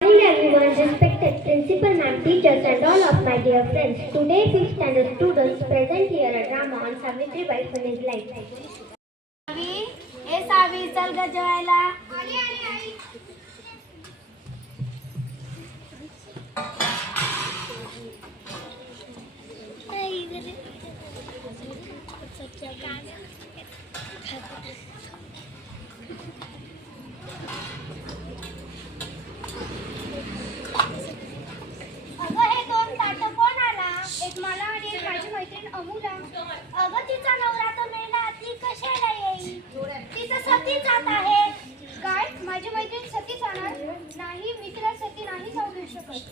Morning everyone, respected principal ma'am, teachers and all of my dear friends. Today 5th standard students present here a drama on Savitribai Phule's life. सावी चल ग जेवायला. अगं हे दोन ताटं कोण आला? एक मला आणि एक माझी मैत्रीण अमूला. अगं तिचा नवरा तर मेला, ती कशाला येईल? ती तर सती जात आहे. काय माझी मैत्रीण सती जाणार नाही? मी तिला सती नाही जाऊ देऊ शकत.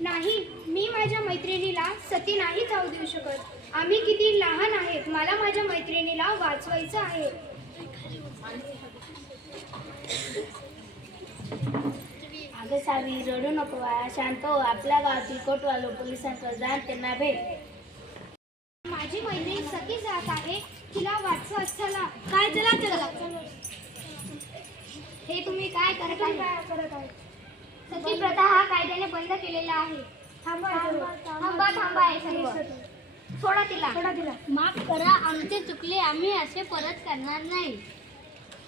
नाही, मी माझ्या मैत्रिणीला सती नाही जाऊ देऊ शकत. आम्ही किती लहान आहेत, मला माझ्या मैत्रिणीला वाचवायचं आहे. अगं सावी रडू नको, शांत हो. आपल्या गावातील कोटवालो पोलिसांकडे जा, त्यांना भेट. माझी मैत्रीण सती जात आहे, तिला वाचवा. चला. काय? चला चला. हे तुम्ही काय करत आहे? सती प्रथा हा कायद्याने बंद केलेला आहे. थांबा आहे सर्व. सोडा तिला. माफ करा, आमचे चुकले, आम्ही असे परत करणार नाही.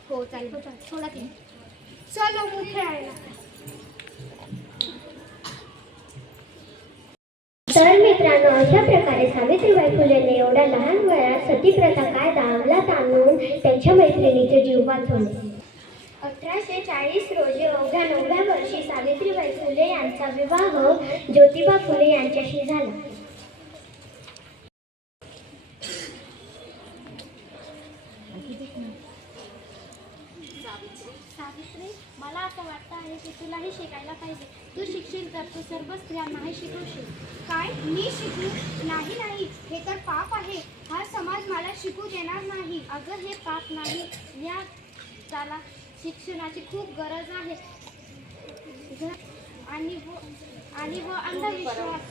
हो चालेल. सोडा तिला. चलो मुखे आहे. तर मित्रांनो, अशा प्रकारे सावित्रीबाई फुलेने एवढ्या लहान वयात सतीप्रथा कायदा अंमलात आणून त्यांच्या मैत्रिणीचे जीव वाचवले. 1840 रोजी अवघ्या 9व्या वर्षी सावित्रीबाई फुले यांचा विवाह ज्योतिबा फुले यांच्याशी झाला. सावित्री, मला असं वाटतं आहे की तुलाही शिकायला पाहिजे. तू शिकशील तर तू सर्व स्त्रियांनाही शिकवशील. काय? मी शिकू? नाही, हे तर पाप आहे. हा समाज मला शिकू देणार नाही. अगं हे पाप नाही, या त्याला शिक्षणाची खूप गरज आहे. आणि व अंधविश्वास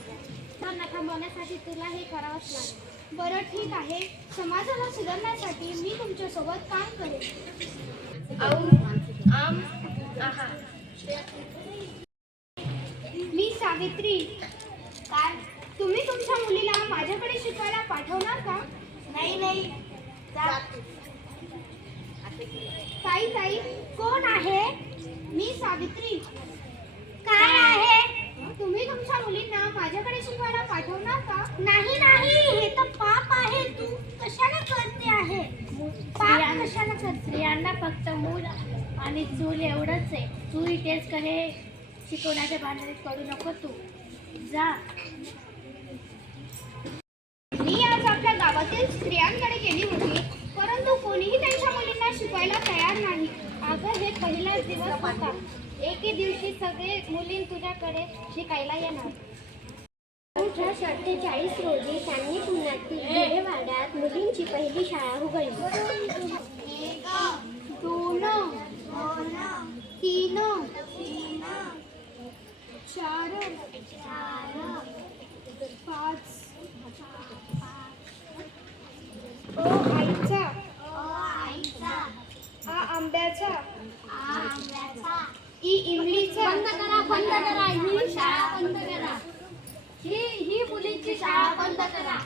तर थांबवण्यासाठी तुला हे करावंच लागेल. बरं ठीक आहे, समाजाला सुधारण्यासाठी मी तुमच्यासोबत काम करेन. मी सावित्री. काय? तुम्ही तुमच्या मुलीला माझ्याकडे शिकवायला पाठवणार का? नाही. ताई कोण आहे? मी सावित्री. काय आहे? तुम्ही तुमच्या मुलींना माझ्याकडे शिकवायला पाठवणार का? नाही, हे तर पाप आहे. तू कशाला करते आहे? पाप कशाला करते? स्त्रियांना फक्त मूल आणि चूल एवढंच आहे. तू इथेच हे शिकवण्याच्या भानगडीत करू नको. तू जा. मी आज आपल्या गावातील स्त्रियांकडे गेली होती, परंतु कोणीही त्यांच्या मुलींना शिकवायला तयार नाही. अगं हे पहिलाच दिवस होता. एके दिवशी सगळे मुली तुझ्याकडे शिकायला येणार. 1848 रोजी त्यांनी पुण्यातील भिडेवाड्यात मुलींची पहिली शाळा उघडली. 1 2 3 4 5 ओ आईचा आ आंब्याचा ई इमलीचा. बंद करा ही शाळा बंद करा. ही मुलींची शाळा बंद करा.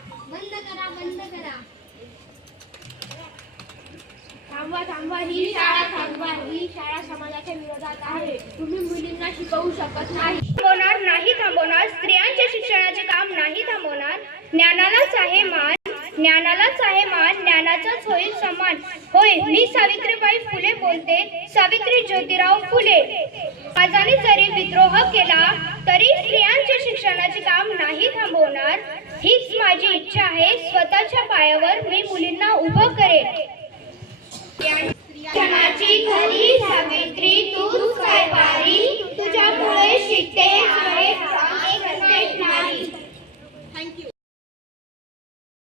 थांबवा. ही शाळा समाजाच्या विरोधात आहे. तुम्ही मुलींना शिकवू शकत नाही. थांबवणार. स्त्रियांच्या शिक्षणाचे काम नाही थांबवणार. ज्ञानालाच आहे मान, ज्ञानाचाच होईल सन्मान. होय, मी सावित्रीबाई फुले बोलते, सावित्री ज्योतिराव फुले. आजाने जरी विद्रोह केला तरी स्त्रियांच्या शिक्षणाचे काम नाही थांबवणार. हीच माझी इच्छा आहे. स्वतःच्या पायावर मी मुलींना उभं करेन. शिक्षणाची खरी